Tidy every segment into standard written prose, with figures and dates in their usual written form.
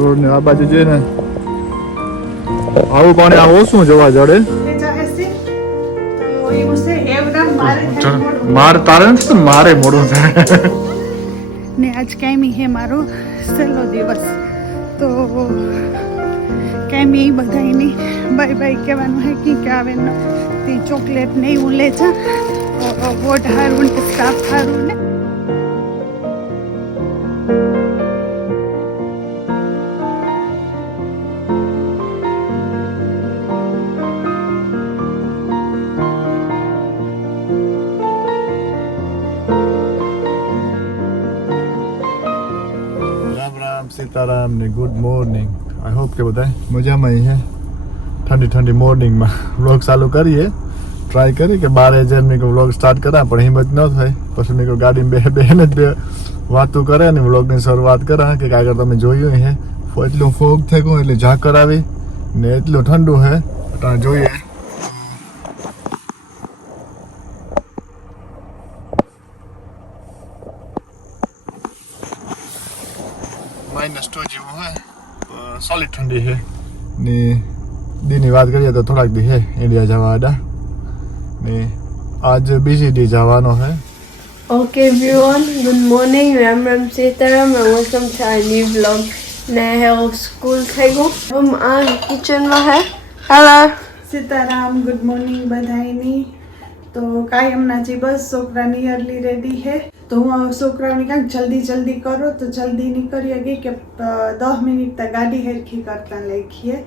Road ને આ બાજુ જોઈએ ને આવું પાણી આવું શું જોવા જડે મારે તારે નથી મારે મોડું થાય ને આજ કાયમી હે મારો છેલ્લો દિવસ તો કાયમી બધાની બાય બાય કહેવાનું હે કે આવે ને તે ચોકલેટ નહીં હું લે જા વોટ હારું ને સ્ટાફ હારું ને सीताराम ने गुड मॉर्निंग आई होप के बताए मजाમાં ही है ठंडी ठंडी मॉर्निंग में व्लॉग चालू करिए ट्राई करिए कि 12 जर्नी को व्लॉग स्टार्ट करा પણ હિંમત ન થાય પછી મેં ગાડી બેન જ વાતો કરે ને વ્લॉग ની શરૂઆત કરા કે આગળ તમે જોયું હે એટલું ફોગ થયું એટલે ઝાકર આવી ને એટલું ઠંડુ હે તો જોઈએ -2 જેવું હે સોલિડ ઠંડી છે ને દીની વાત કરીએ તો થોડાક દી હે ઇન્ડિયા જવા આડા ને આજ બીજી દી જવાનો હે Okay everyone, good morning. Ram Sitaram and welcome to our new vlog. Now school થઈ ગયું હમ આ કિચન માં હે હેલો સીતારામ ગુડ મોર્નિંગ બધાની તો કાયમના જે બસ છોકરાની અર્લી રેડી હે તો હું છોકરાઓને કાંઈક જલ્દી કરો તો જલ્દી નીકળી ગઈ કે 10 મિનિટ તક ગાડી હેરખી કરતા લખીએ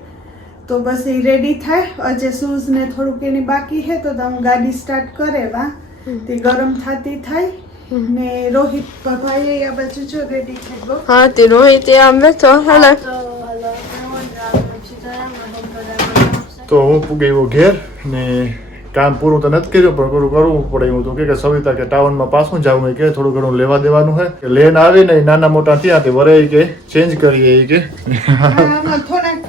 તો બસ એ રેડી થાય અજે શૂઝ ને થોડુંક એની બાકી હે તો હું ગાડી સ્ટાર્ટ કરેવા તે ગરમ થતી થાય ને રોહિત ભાઈ આ બાજુ જો રેડી થઈ ગયો હા તે રોહિત આમ બેઠો હેલો તો હું પૂગી ઘેર ને કામ પૂરું તો નથી કર્યું પણ પૂરું કરવું પડે એવું તો કે સવિતા કે ટાઉનમાં પાછું જવું કે થોડું ઘણું લેવા દેવાનું છે કે લેન આવી ને નાના મોટા ત્યાં તે વરે કે ચેન્જ કરીએ કે થોડાક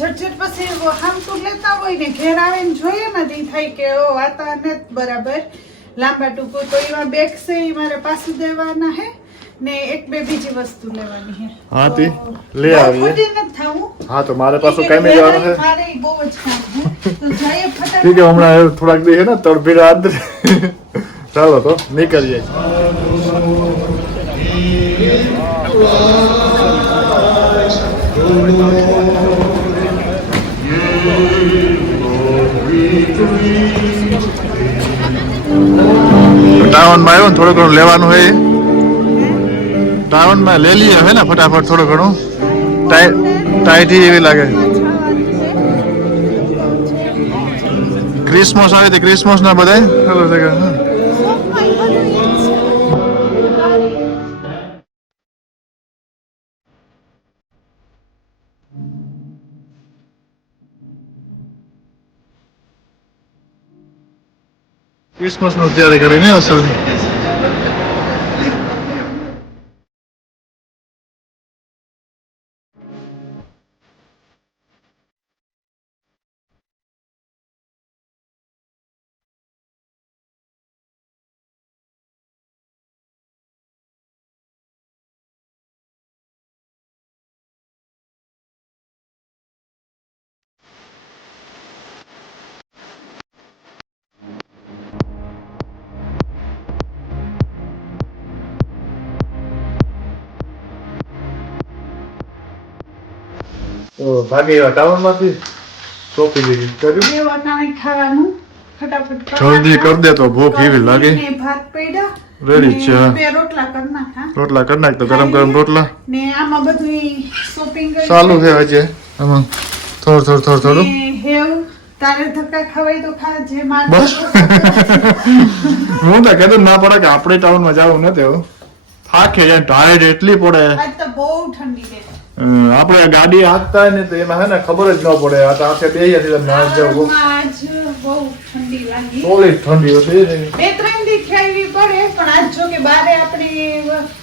ઝટઝટ પછી આમ તો લેતા હોય ને ઘેર આવીને જોઈએ ને તે થાય કે ઓ આતા નથી બરાબર લાંબા ટૂંકો તો એમાં બેગ છે એ મારે પાછું દેવાના હે ને એક બે બીજી વસ્તુ લેવાની હે હા તી લે આવીએ હા તો મારે પાછું કાઈ નહીં જવાનું છે મારે બહુ જ કામ હે તો જઈએ ફટાફટ ઠીક છે હમણાં થોડાક દી હે ને તડબીર આદ ચાલો તો નીકળીએ ટાઉનમાં આવ્યો ને થોડું ઘણું લેવાનું હોય ટાઉનમાં લઈ લઈએ હે ને ફટાફટ થોડું ઘણું ટાઈટી એવી લાગે ક્રિસમસ આવે તો ક્રિસમસ ના બધા ચાલો છે ક્રિસમસ નું તૈયારી કરીને અસલ તો ભાગે ટાઉનમાંથી શોપી લીધી કર્યું લેવાનું ખાવાનું ફટાફટ જલ્દી કરી દે તો ભૂખ એવી લાગે ભાત પડ્યા રેડી છે બે રોટલા કરી નાખા રોટલા કરી નાખ તો ગરમ રોટલા ને આમાં બધું શોપિંગ ચાલુ છે હજી આમાં થોડું હેવ તારે ધક્કા ખવાય તો ખા જે માર બસ હું તો કહેતો ના પડે કે આપણે ટાઉનમાં જવું નથી એવું થાકે જાય ટાયર્ડ એટલી પડે આજ તો બહુ ઠંડી છે આપણે ગાડી હાંકતા ને તો એમાં હે ને ખબર જ ન પડે આ તો આખે બે નાચ જવું આજ બહુ ઠંડી લાગી સોલિડ ઠંડી હતી બે ત્રણ દી ખાવી પડે પણ આજ જો કે બારે આપણે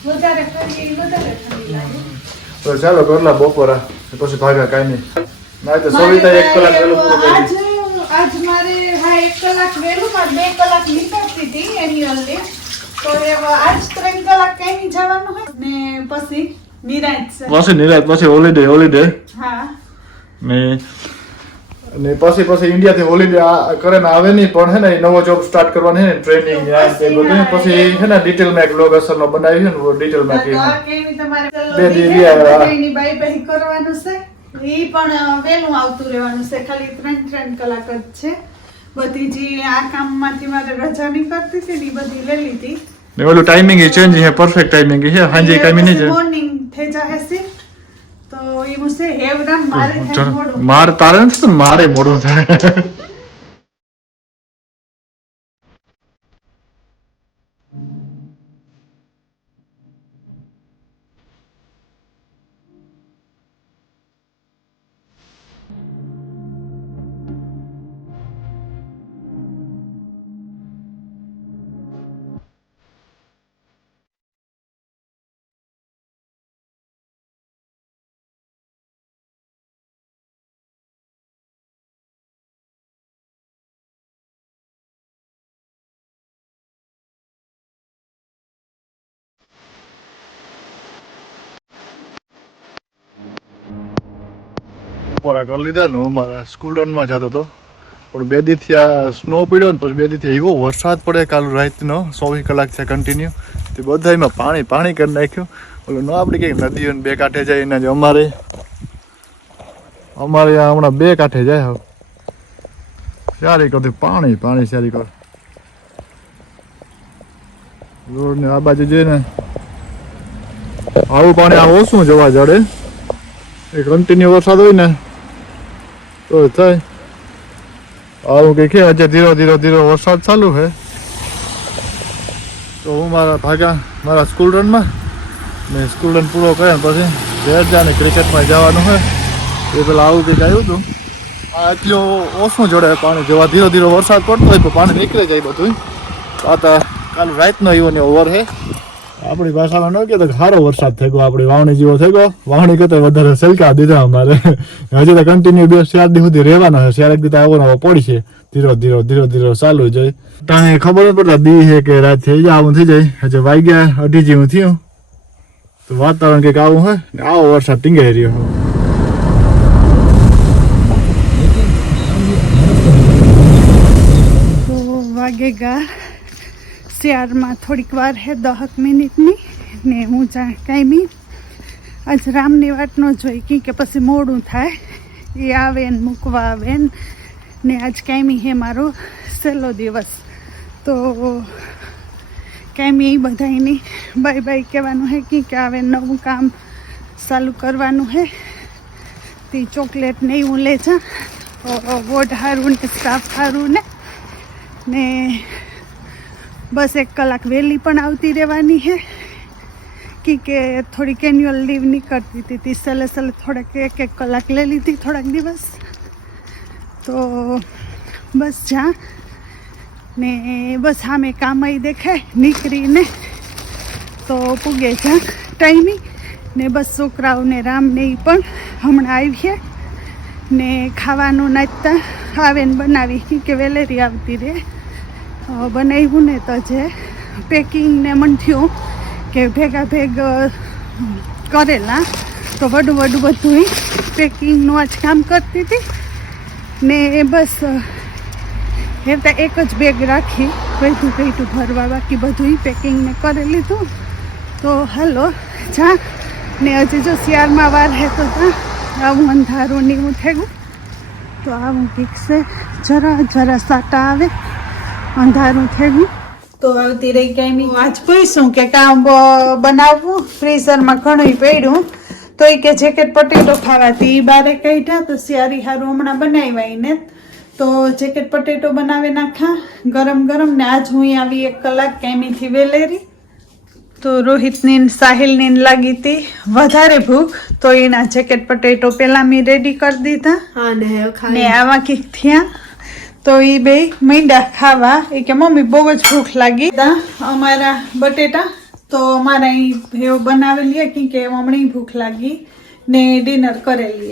વધારે કરીએ વધારે ઠંડી લાગે તો ચાલો કરલા બપોરા પછી ભાગ્યા કાંઈ નહીં ના તો સવિતા 1 કલાક વહેલું પૂરું કરી આજ મારે હા 1 કલાક વહેલું માં 2 કલાક નીકળતી હતી એન્યુઅલ ડે તો આજ 3 કલાક કઈ જવાનું હોય ને પછી નિરાંત છે. પછી નિરાત પછી હોલિડે હા ને પછી ઇન્ડિયાથી હોલિડે કરીને આવે નહીં પણ હે ને નવો જોબ સ્ટાર્ટ કરવાની હે ટ્રેનિંગ તે બધું પછી હે ને ડિટેલમાં એક બ્લોગ અસરનો બનાવી છે ને ડિટેલમાં તો આ કેવી તમારે બે દી રહ્યા. બધાયની બાય બાય કરવાનું છે. ઈ પણ વહેલું આવતું રહેવાનું છે. ખાલી 3 કલાક જ છે. બધી જે આ કામમાંથી મારે રજા નહીં કરતી હતી ને ઈ બધી લઈ લીધી. ને ઓલું ટાઈમિંગ ચેન્જ છે પરફેક્ટ ટાઈમિંગ છે હાંજે કામ નહીં છે મોર્નિંગ થઈ જાય શિફ્ટ તો ઈ મુસે હેવરામ મારે થાય મોડું. મારે તારે નથી ને મારે મોડું થાય. બપોરા કરી લીધા ને હું મારા સ્કૂલ રનમાં જતો હતો પણ 2 દીથી આ સ્નો પડ્યો ને પછી 2 દીથી એવો વરસાદ પડે કાલ રાતનો 24 કલાક છે કન્ટિન્યુ તે બધામાં પાણી કરી નાખ્યું. ઓલું ન આપણે કંઈક નદીઓ ને 2 કાંઠે જાય એના જે અમારે આ હમણાં 2 કાંઠે જાય હવે સારી કરતી પાણી સારી કર રોડ ને આ બાજુ જોઈએ ને આવું પાણી આ ઓછું જવા જડે એ કન્ટિન્યુ વરસાદ હોય ને તો થાય આવું કંઈક છે. આજે ધીરો વરસાદ ચાલુ છે તો હું મારા સ્કૂલ રનમાં મેં સ્કૂલ રન પૂરો કર્યો ને પછી ઘેર જાને ક્રિકેટમાં જવાનું હોય એ પેલા આવું કંઈક આવ્યું હતું. આ એટલું ઓછું જોડે પાણી જેવા ધીરો વરસાદ પડતો હોય તો પાણી નીકળી જાય બધું. આ તો કાલ રાતનો એવો ને ઓવર છે. આપણી ભાષામાં ન કહે તો સારો વરસાદ થઈ ગયો. આપણી વાવણી જેવો થઈ ગયો. વાવણી કરતા વધારે સલકા દીધા અમારે. હજી તો કન્ટિન્યુ 2-4 દિવસ સુધી રહેવાના છે. 4 દિવસ આવો નવો પડશે ધીરો ચાલુ જાય. ત્યાં ખબર ન પડતા દી છે કે રાત થઈ જાય આવું થઈ જાય. હજી વાગ્યા 2:30 જેવું થયું તો વાતાવરણ કંઈક આવું હોય ને આવો વરસાદ ટીંગાઈ રહ્યો. વાગેગા 4 થોડીક વાર હે 10 મિનિટની ને હું કાંઈ આજ રામની વાટ ન જોઈ કે પછી મોડું થાય એ આવે ને મૂકવા આવે ને આજ કાંઈ હે મારો સહેલો દિવસ તો કાંઈ એ બધાની બાય બાય કહેવાનું હે કે આવે નવું કામ ચાલુ કરવાનું હે તે ચોકલેટ ને એવું લે જા વોટ હારું ને સ્ટાફ હારું ને બસ 1 કલાક વહેલી પણ આવતી રહેવાની છે કે થોડીક એન્યુઅલ લીવ નીકળતી હતી સલે થોડાક 1 કલાક લઈ લીધી થોડાક દિવસ તો બસ જા ને બસ સામે કામ આવી દેખાય નીકળીને તો પૂગે જા ટાઈમી ને બસ છોકરાઓને રામને એ પણ હમણાં આવીએ ને ખાવાનું નાચતા આવે ને બનાવી કે વેલેરી આવતી રહે બનાવ્યું ને તો જે પેકિંગ ને મન થયું કે ભેગા કરેલા તો વડું બધું પેકિંગનું આજ કામ કરતી હતી ને બસ હેરતા એક જ બેગ રાખી કઈટું ભરવા બાકી બધું પેકિંગને કરી લીધું તો હાલો જા ને હજી જો શિયાળમાં વાર હે તો આવું અંધારું ને એવું થઈ ગયું તો આવું કીકશે જરા સાટા આવે અંધારું થઈ ગયું તો આવતી રહી કાંઈ આજ પૂછું કે કામ બનાવવું ફ્રીઝરમાં ઘણું પડ્યું તો એ કે જેકેટ પટેટો ખાવાથી બારે કાઢ્યા તો શિયાળી હારું હમણાં બનાવ્યા ને તો જેકેટ પટેટો બનાવી નાખા ગરમ ને આજ હું આવી 1 કલાક કાંઈથી વેલેરી તો રોહિતની સાહિલની લાગી હતી વધારે ભૂખ તો એના જેકેટ પટેટો પહેલાં મેં રેડી કરી દીધા ને આવા કીક થયા તો એ બે મીંડા ખાવા એ કે મમ્મી બહુ જ ભૂખ લાગી અમારા બટેટા તો અમારા અહીં બનાવેલી કે હમણાં ભૂખ લાગી ને ડિનર કરેલી